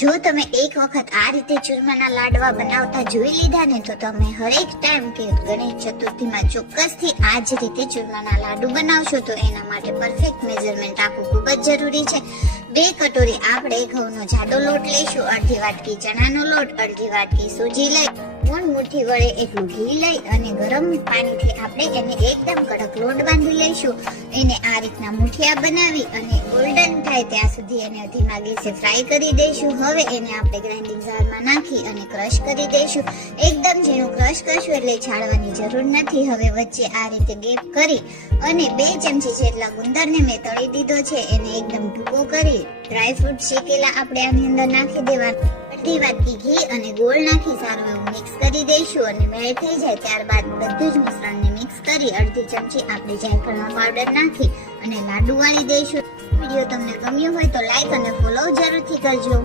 જો તમે એક વખત આ રીતે ચૂરમાના લાડવા બનાવતા જોઈ લીધા ને, તો તમે હરેક ટાઈમ કે ગણેશ ચતુર્થીમાં ચોક્કસથી આ જ રીતે ચૂરમાના લાડુ બનાવશો. તો એના માટે પરફેક્ટ મેઝરમેન્ટ આપવું ખૂબ જ જરૂરી છે. બે કટોરી આપણે ઘઉંનો જાડો લોટ લઈશું, અડધી વાટકી ચણાનો લોટ, અડધી વાટકી સૂજી લઈ મૂળ મુઠ્ઠી વડે એટલું ઘી લઈ અને ગરમ પાણીથી આપણે એને એકદમ કડક લોટ બાંધી લઈશું. એને આ રીતના મુઠિયા બનાવી અને ગોલ્ડન થાય ત્યાં સુધી એને ધીમા ગેસે ફ્રાય કરી દઈશું. હવે એને આપણે ગ્રાઇન્ડિંગ જારમાં નાખી અને ક્રશ કરી દઈશું. એકદમ ઝીણું ક્રશ કરશું એટલે છાળવાની જરૂર નથી. હવે વચ્ચે આ રીતે ગેપ કરી અને બે ચમચી જેટલા ગુંદરને મેં તળી દીધો છે. એને એકદમ ભૂકો કરી ડ્રાય ફ્રૂટ શેકેલા આપણે આની અંદર નાખી દેવાનું. અડધી વાટકી ઘી અને ગોળ નાખી સારું એવું મિક્સ કરી દઈશું અને મેળ થઈ જાય ત્યારબાદ બધું જ મિશ્રણને મિક્સ કરી અડધી ચમચી આપણે જાયફળનો પાવડર નાખી અને લાડુ વાળી દઈશું. વીડિયો તમને ગમ્યો હોય તો લાઈક અને ફોલો જરૂરથી કરજો.